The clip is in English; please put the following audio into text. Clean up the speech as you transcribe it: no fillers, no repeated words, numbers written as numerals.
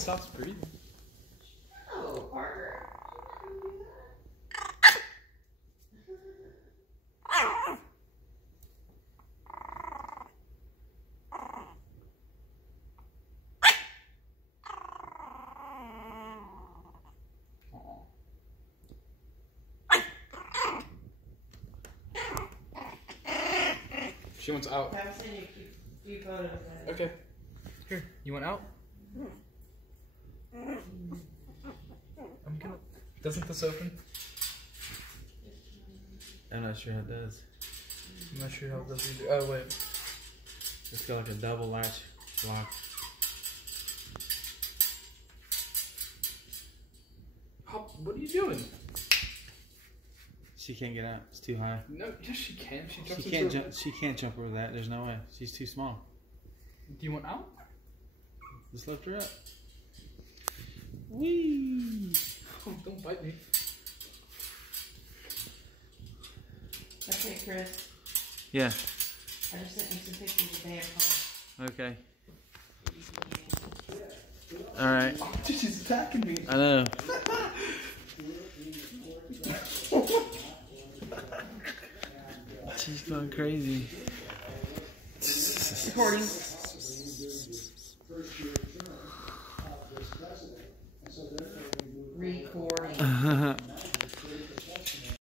stops breathing. Oh, Parker. She wants out. I'm sending you a few photos. Okay. Here, you want out? I'm gonna. Doesn't this open? I'm not sure how it does. I'm not sure how it does either. Oh, wait. It's got like a double latch lock. Hop, what are you doing? She can't get out. It's too high. No, yes she can. She jumps She can't jump. She can't jump over that. There's no way. She's too small. Do you want out? Just lift her up. Whee! Oh, don't bite me. Okay, Chris. Yeah. I just sent you some pictures of Van. Okay. All right. Oh, she's attacking me. I know. She's going crazy. Recording.